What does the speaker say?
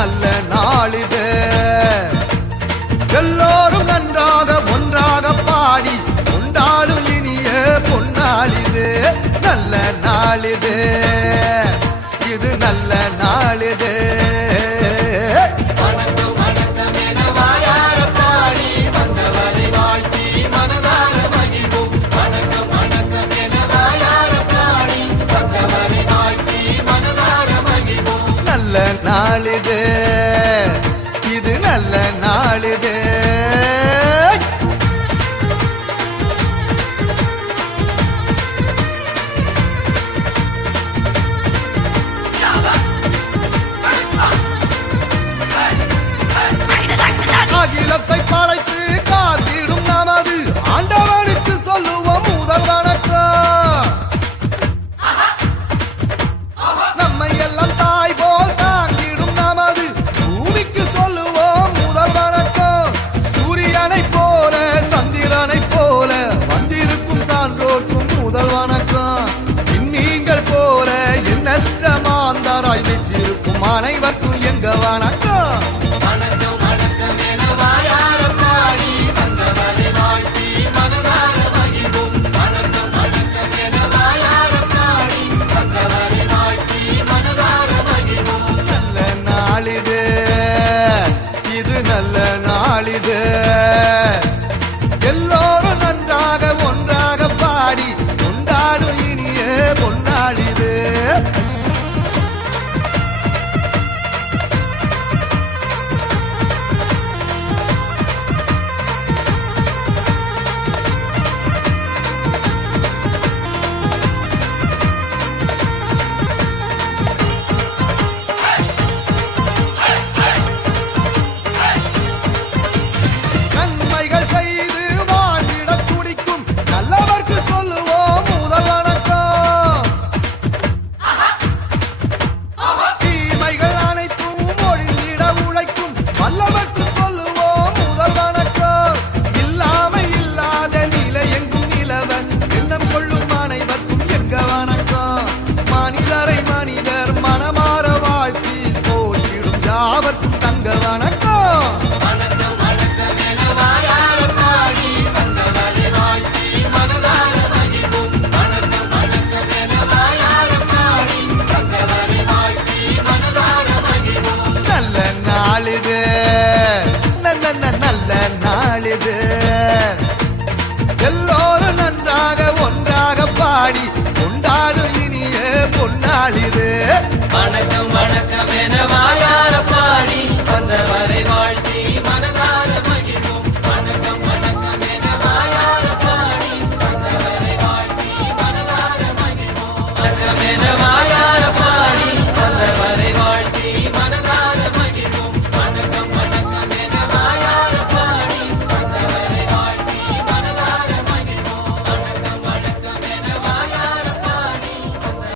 நல்ல நாளிது. எல்லோரும் நன்றாக ஒன்றாக பாடி கொண்டாடும் இனிய பொன்னாளிது. நல்ல நாளிது. நல்ல நாளிது எல்லோரும் நன்றாக ஒன்றாக பாடி கொண்டாடும் இனிய பொன்னாளிது வணக்கம் வணக்கம் என வணக்கம் என பாடி வந்தவரை வாழ்த்தி மனதார